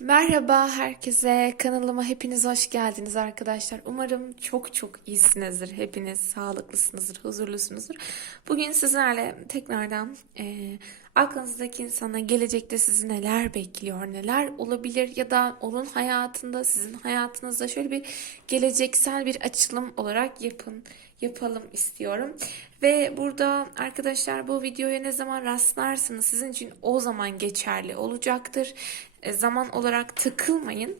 Merhaba herkese. Kanalıma hepiniz hoş geldiniz arkadaşlar. Umarım çok çok iyisinizdir. Hepiniz sağlıklısınızdır, huzurlusunuzdur. Bugün sizlerle tekrardan e, aklınızdaki insana gelecekte sizi neler bekliyor, neler olabilir ya da onun hayatında, sizin hayatınızda şöyle bir geleceksel bir açılım olarak yapın yapalım istiyorum. Ve burada arkadaşlar bu videoya ne zaman rastlarsınız sizin için o zaman geçerli olacaktır. E, zaman olarak takılmayın.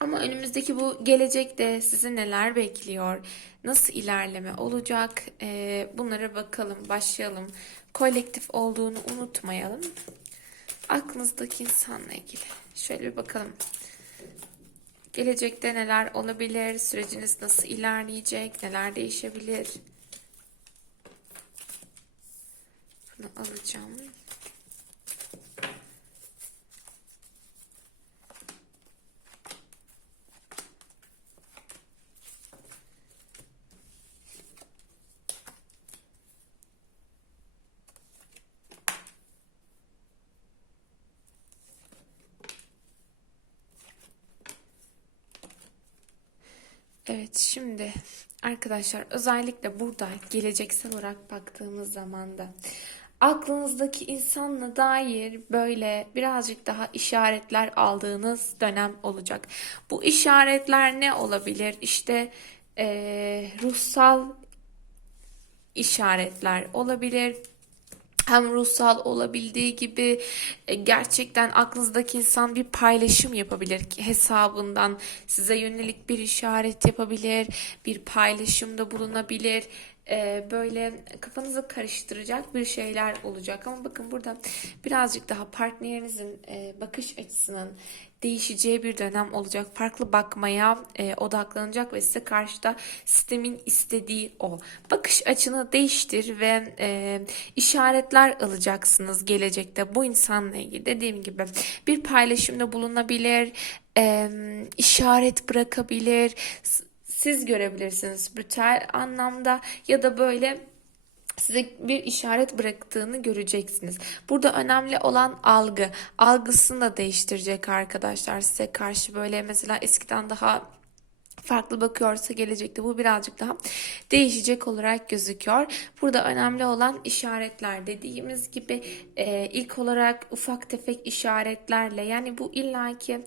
Ama önümüzdeki bu gelecekte sizi neler bekliyor, nasıl ilerleme olacak, e, bunlara bakalım, başlayalım. Kolektif olduğunu unutmayalım. Aklınızdaki insanla ilgili. Şöyle bir bakalım. Gelecekte neler olabilir, süreciniz nasıl ilerleyecek, neler değişebilir. Bunu alacağım. Evet şimdi arkadaşlar özellikle burada geleceksel olarak baktığımız zaman da aklınızdaki insanla dair böyle birazcık daha işaretler aldığınız dönem olacak. Bu işaretler ne olabilir? İşte eee, ruhsal işaretler olabilir hem ruhsal olabildiği gibi e, gerçekten aklınızdaki insan bir paylaşım yapabilir hesabından size yönelik bir işaret yapabilir, bir paylaşımda bulunabilir. E, Böyle kafanızı karıştıracak bir şeyler olacak ama bakın burada birazcık daha partnerinizin e, bakış açısının değişeceği bir dönem olacak. Farklı bakmaya e, odaklanacak ve size karşıda sistemin istediği o. Bakış açını değiştir ve e, işaretler alacaksınız gelecekte bu insanla ilgili. Dediğim gibi bir paylaşımda bulunabilir, e, işaret bırakabilir. Siz görebilirsiniz brutal anlamda ya da böyle size bir işaret bıraktığını göreceksiniz. Burada önemli olan algı. Algısını da değiştirecek arkadaşlar size karşı böyle mesela eskiden daha farklı bakıyorsa gelecekte bu birazcık daha değişecek olarak gözüküyor. Burada önemli olan işaretler dediğimiz gibi e, ilk olarak ufak tefek işaretlerle yani bu illaki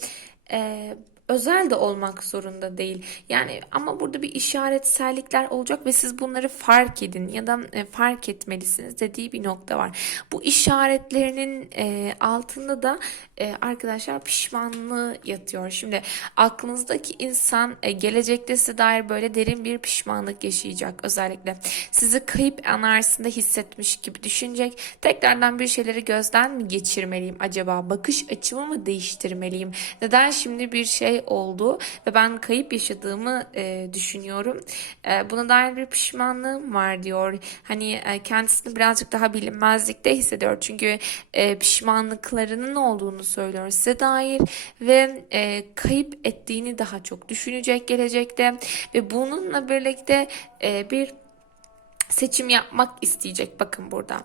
e, özel de olmak zorunda değil. Yani ama burada bir işaretsellikler olacak ve siz bunları fark edin ya da e, fark etmelisiniz dediği bir nokta var. Bu işaretlerinin e, altında da e, arkadaşlar pişmanlığı yatıyor. Şimdi aklınızdaki insan gelecekte size dair böyle derin bir pişmanlık yaşayacak özellikle. Sizi kayıp enerjisinde hissetmiş gibi düşünecek. Tekrardan bir şeyleri gözden mi geçirmeliyim acaba? Bakış açımı mı değiştirmeliyim? Neden şimdi bir şey oldu ve ben kayıp yaşadığımı e, düşünüyorum. E, buna dair bir pişmanlığım var diyor. Hani e, kendisini birazcık daha bilinmezlikte hissediyor. Çünkü e, pişmanlıklarının olduğunu söylüyor size dair ve e, kayıp ettiğini daha çok düşünecek gelecekte ve bununla birlikte e, bir seçim yapmak isteyecek bakın burada.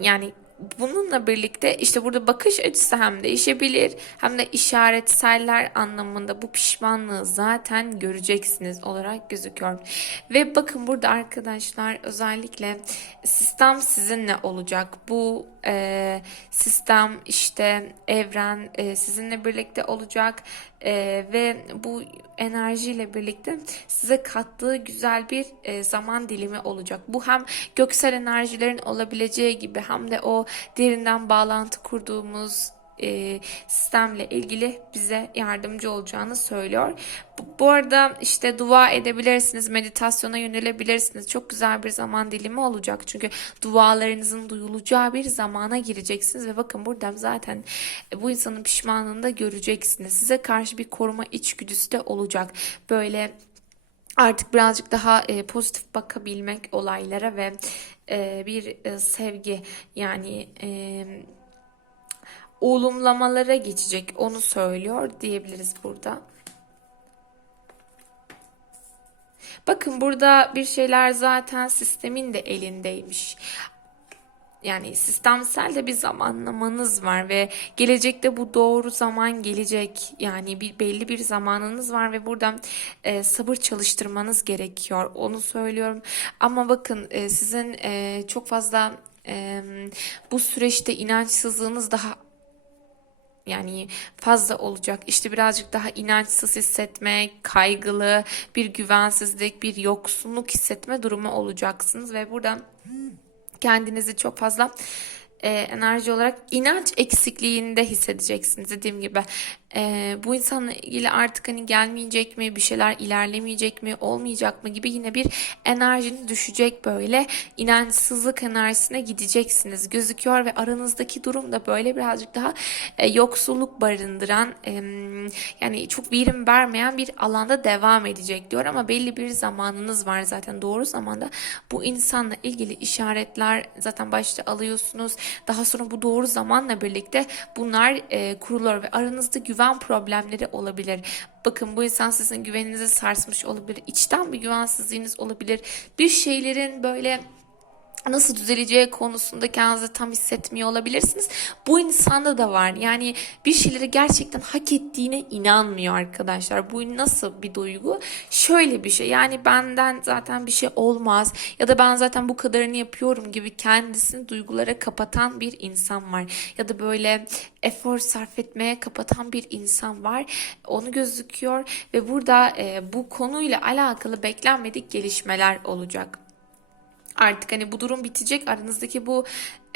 Yani bununla birlikte işte burada bakış açısı hem değişebilir hem de işaretseller anlamında bu pişmanlığı zaten göreceksiniz olarak gözüküyor. Ve bakın burada arkadaşlar özellikle sistem sizinle olacak. Bu e, sistem işte evren e, sizinle birlikte olacak e, ve bu enerjiyle birlikte size kattığı güzel bir e, zaman dilimi olacak. Bu hem göksel enerjilerin olabileceği gibi hem de o derinden bağlantı kurduğumuz e, sistemle ilgili bize yardımcı olacağını söylüyor. Bu, arada işte dua edebilirsiniz, meditasyona yönelebilirsiniz. Çok güzel bir zaman dilimi olacak. Çünkü dualarınızın duyulacağı bir zamana gireceksiniz ve bakın burada zaten e, bu insanın pişmanlığını da göreceksiniz. Size karşı bir koruma içgüdüsü de olacak. Böyle artık birazcık daha e, pozitif bakabilmek olaylara ve bir sevgi yani e, olumlamalara geçecek onu söylüyor diyebiliriz burada. Bakın burada bir şeyler zaten sistemin de elindeymiş. Yani sistemsel de bir zamanlamanız var ve gelecekte bu doğru zaman gelecek. Yani bir belli bir zamanınız var ve buradan e, sabır çalıştırmanız gerekiyor. Onu söylüyorum. Ama bakın e, sizin e, çok fazla e, bu süreçte inançsızlığınız daha yani fazla olacak. İşte birazcık daha inançsız hissetmek, kaygılı, bir güvensizlik, bir yoksunluk hissetme durumu olacaksınız ve buradan kendinizi çok fazla e, enerji olarak inanç eksikliğinde hissedeceksiniz dediğim gibi. E, bu insanla ilgili artık hani gelmeyecek mi, bir şeyler ilerlemeyecek mi, olmayacak mı gibi yine bir enerjiniz düşecek böyle. inançsızlık enerjisine gideceksiniz gözüküyor ve aranızdaki durum da böyle birazcık daha e, yoksulluk barındıran e, yani çok verim vermeyen bir alanda devam edecek diyor ama belli bir zamanınız var zaten doğru zamanda bu insanla ilgili işaretler zaten başta alıyorsunuz. Daha sonra bu doğru zamanla birlikte bunlar e, kurulur ve aranızda güven problemleri olabilir. Bakın bu insan sizin güveninizi sarsmış olabilir. İçten bir güvensizliğiniz olabilir. Bir şeylerin böyle nasıl düzeleceği konusunda kendinizi tam hissetmiyor olabilirsiniz. Bu insanda da var. Yani bir şeyleri gerçekten hak ettiğine inanmıyor arkadaşlar. Bu nasıl bir duygu? Şöyle bir şey. Yani benden zaten bir şey olmaz ya da ben zaten bu kadarını yapıyorum gibi kendisini duygulara kapatan bir insan var. Ya da böyle efor sarf etmeye kapatan bir insan var. Onu gözüküyor ve burada e, bu konuyla alakalı beklenmedik gelişmeler olacak artık hani bu durum bitecek. Aranızdaki bu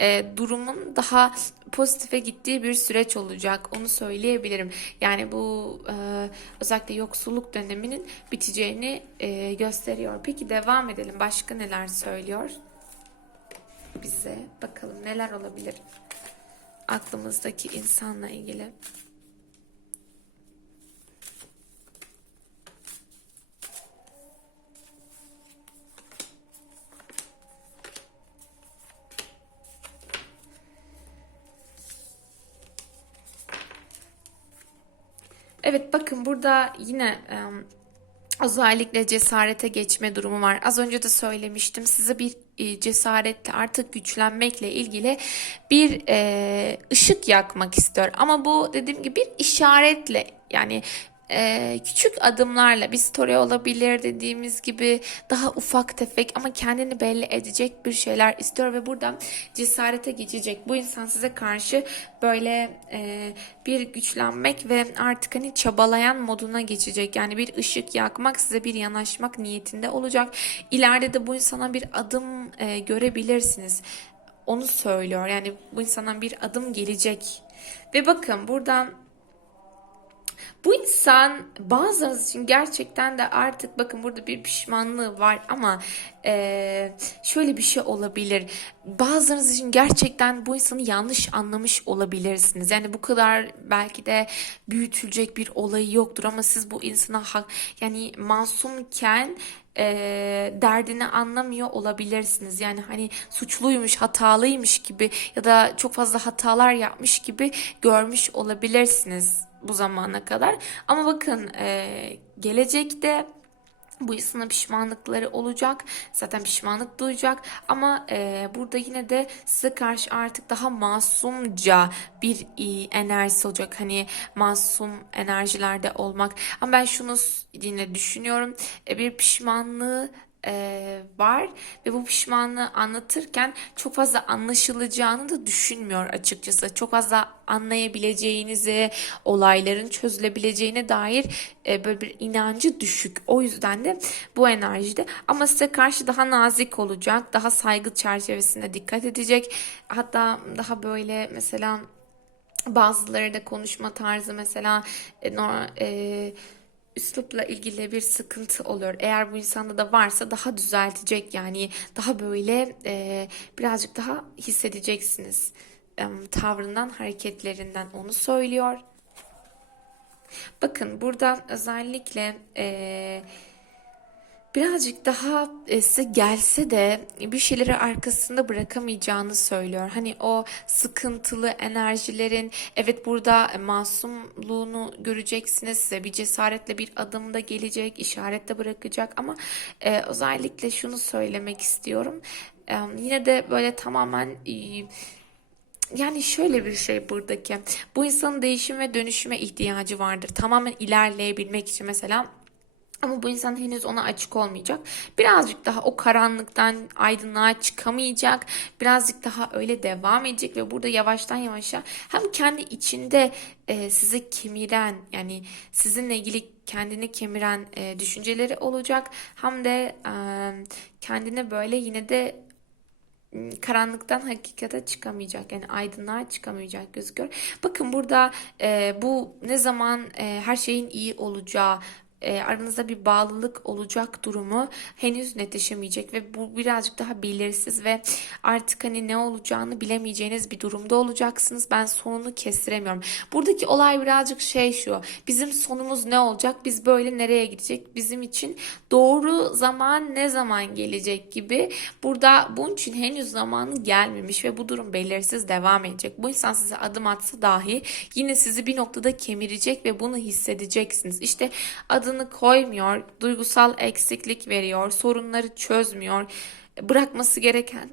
e, durumun daha pozitife gittiği bir süreç olacak. Onu söyleyebilirim. Yani bu e, özellikle yoksulluk döneminin biteceğini e, gösteriyor. Peki devam edelim. Başka neler söylüyor? Bize bakalım neler olabilir aklımızdaki insanla ilgili. Evet bakın burada yine özellikle cesarete geçme durumu var. Az önce de söylemiştim size bir e, cesaretle artık güçlenmekle ilgili bir e, ışık yakmak istiyor. Ama bu dediğim gibi bir işaretle yani e, küçük adımlarla bir story olabilir dediğimiz gibi daha ufak tefek ama kendini belli edecek bir şeyler istiyor ve buradan cesarete geçecek. Bu insan size karşı böyle e, bir güçlenmek ve artık hani çabalayan moduna geçecek. Yani bir ışık yakmak size bir yanaşmak niyetinde olacak. İleride de bu insana bir adım e, görebilirsiniz. Onu söylüyor. Yani bu insandan bir adım gelecek. Ve bakın buradan bu insan bazılarınız için gerçekten de artık bakın burada bir pişmanlığı var ama e, şöyle bir şey olabilir. Bazılarınız için gerçekten bu insanı yanlış anlamış olabilirsiniz. Yani bu kadar belki de büyütülecek bir olayı yoktur ama siz bu insana hak yani masumken e, derdini anlamıyor olabilirsiniz. Yani hani suçluymuş, hatalıymış gibi ya da çok fazla hatalar yapmış gibi görmüş olabilirsiniz bu zamana kadar. Ama bakın e, gelecekte bu insana pişmanlıkları olacak. Zaten pişmanlık duyacak. Ama e, burada yine de size karşı artık daha masumca bir e, enerjisi olacak. Hani masum enerjilerde olmak. Ama ben şunu yine düşünüyorum. E, bir pişmanlığı e, var ve bu pişmanlığı anlatırken çok fazla anlaşılacağını da düşünmüyor açıkçası. Çok fazla anlayabileceğinizi, olayların çözülebileceğine dair e, böyle bir inancı düşük. O yüzden de bu enerjide ama size karşı daha nazik olacak, daha saygı çerçevesinde dikkat edecek. Hatta daha böyle mesela bazıları da konuşma tarzı mesela e, e, üslupla ilgili bir sıkıntı oluyor. Eğer bu insanda da varsa daha düzeltecek yani daha böyle e, birazcık daha hissedeceksiniz e, tavrından hareketlerinden onu söylüyor. Bakın burada özellikle e, birazcık daha e, size gelse de bir şeyleri arkasında bırakamayacağını söylüyor. Hani o sıkıntılı enerjilerin evet burada e, masumluğunu göreceksiniz. Size bir cesaretle bir adım da gelecek, işaretle bırakacak ama e, özellikle şunu söylemek istiyorum. E, yine de böyle tamamen e, yani şöyle bir şey buradaki. Bu insanın değişim ve dönüşüme ihtiyacı vardır. Tamamen ilerleyebilmek için mesela ama bu insan henüz ona açık olmayacak. Birazcık daha o karanlıktan aydınlığa çıkamayacak. Birazcık daha öyle devam edecek ve burada yavaştan yavaşa hem kendi içinde e, sizi kemiren yani sizinle ilgili kendini kemiren e, düşünceleri olacak. Hem de e, kendine böyle yine de karanlıktan hakikate çıkamayacak yani aydınlığa çıkamayacak gözüküyor. Bakın burada e, bu ne zaman e, her şeyin iyi olacağı e, aranızda bir bağlılık olacak durumu henüz netleşemeyecek ve bu birazcık daha belirsiz ve artık hani ne olacağını bilemeyeceğiniz bir durumda olacaksınız. Ben sonunu kestiremiyorum. Buradaki olay birazcık şey şu. Bizim sonumuz ne olacak? Biz böyle nereye gidecek? Bizim için doğru zaman ne zaman gelecek gibi. Burada bunun için henüz zamanı gelmemiş ve bu durum belirsiz devam edecek. Bu insan size adım atsa dahi yine sizi bir noktada kemirecek ve bunu hissedeceksiniz. İşte adım adını koymuyor, duygusal eksiklik veriyor, sorunları çözmüyor, bırakması gereken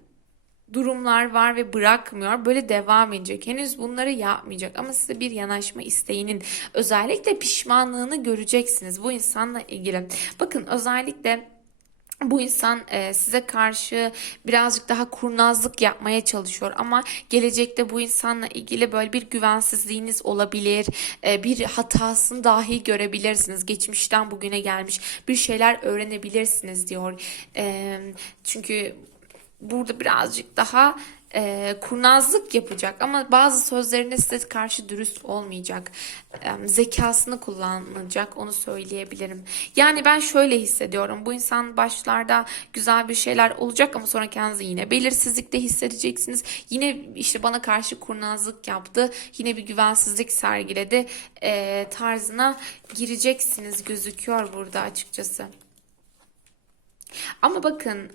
durumlar var ve bırakmıyor. Böyle devam edecek. Henüz bunları yapmayacak ama size bir yanaşma isteğinin özellikle pişmanlığını göreceksiniz bu insanla ilgili. Bakın özellikle bu insan e, size karşı birazcık daha kurnazlık yapmaya çalışıyor ama gelecekte bu insanla ilgili böyle bir güvensizliğiniz olabilir, e, bir hatasını dahi görebilirsiniz. Geçmişten bugüne gelmiş bir şeyler öğrenebilirsiniz diyor. E, çünkü burada birazcık daha e, kurnazlık yapacak ama bazı sözlerine size karşı dürüst olmayacak. E, zekasını kullanacak onu söyleyebilirim. Yani ben şöyle hissediyorum. Bu insan başlarda güzel bir şeyler olacak ama sonra kendinizi yine belirsizlikte hissedeceksiniz. Yine işte bana karşı kurnazlık yaptı. Yine bir güvensizlik sergiledi. E, tarzına gireceksiniz gözüküyor burada açıkçası. Ama bakın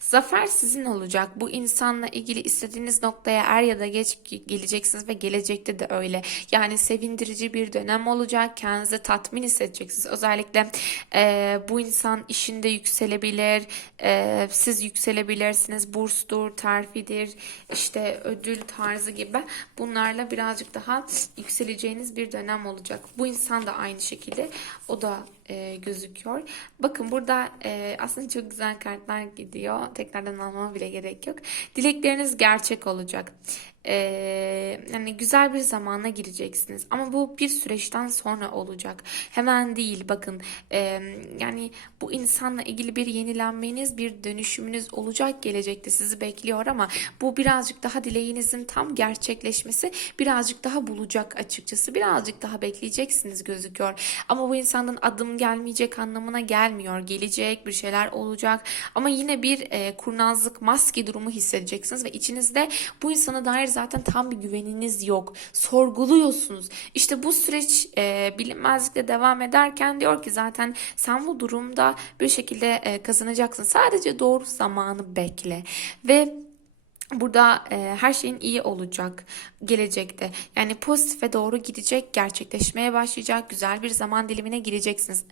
zafer sizin olacak. Bu insanla ilgili istediğiniz noktaya er ya da geç geleceksiniz ve gelecekte de öyle. Yani sevindirici bir dönem olacak. Kendinizi tatmin hissedeceksiniz. Özellikle e, bu insan işinde yükselebilir. E, siz yükselebilirsiniz. Burstur, terfidir, işte ödül tarzı gibi. Bunlarla birazcık daha yükseleceğiniz bir dönem olacak. Bu insan da aynı şekilde. O da e, gözüküyor. Bakın burada e, aslında çok güzel kartlar gidiyor. Tekrardan almama bile gerek yok. Dilekleriniz gerçek olacak e, yani güzel bir zamana gireceksiniz. Ama bu bir süreçten sonra olacak. Hemen değil bakın. E, yani bu insanla ilgili bir yenilenmeniz, bir dönüşümünüz olacak gelecekte sizi bekliyor ama bu birazcık daha dileğinizin tam gerçekleşmesi birazcık daha bulacak açıkçası. Birazcık daha bekleyeceksiniz gözüküyor. Ama bu insanın adım gelmeyecek anlamına gelmiyor. Gelecek bir şeyler olacak. Ama yine bir e, kurnazlık, maske durumu hissedeceksiniz ve içinizde bu insana dair zaten tam bir güveniniz yok. Sorguluyorsunuz. İşte bu süreç e, bilinmezlikle devam ederken diyor ki zaten sen bu durumda bir şekilde e, kazanacaksın. Sadece doğru zamanı bekle. Ve Burada e, her şeyin iyi olacak gelecekte. Yani pozitife doğru gidecek, gerçekleşmeye başlayacak, güzel bir zaman dilimine gireceksiniz.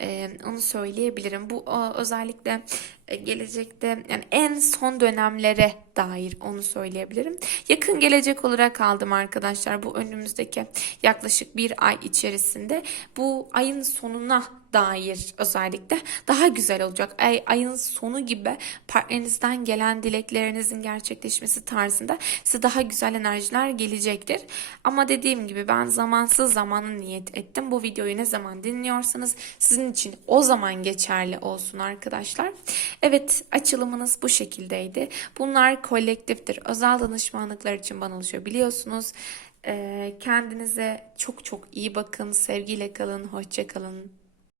E, onu söyleyebilirim. Bu o, özellikle gelecekte yani en son dönemlere dair onu söyleyebilirim. Yakın gelecek olarak aldım arkadaşlar. Bu önümüzdeki yaklaşık bir ay içerisinde bu ayın sonuna dair özellikle daha güzel olacak. Ay, ayın sonu gibi partnerinizden gelen dileklerinizin gerçekleşmesi tarzında size daha güzel enerjiler gelecektir. Ama dediğim gibi ben zamansız zamanı niyet ettim. Bu videoyu ne zaman dinliyorsanız sizin için o zaman geçerli olsun arkadaşlar. Evet açılımınız bu şekildeydi. Bunlar kolektiftir. Özel danışmanlıklar için bana ulaşabiliyorsunuz. Ee, kendinize çok çok iyi bakın. Sevgiyle kalın. Hoşça kalın.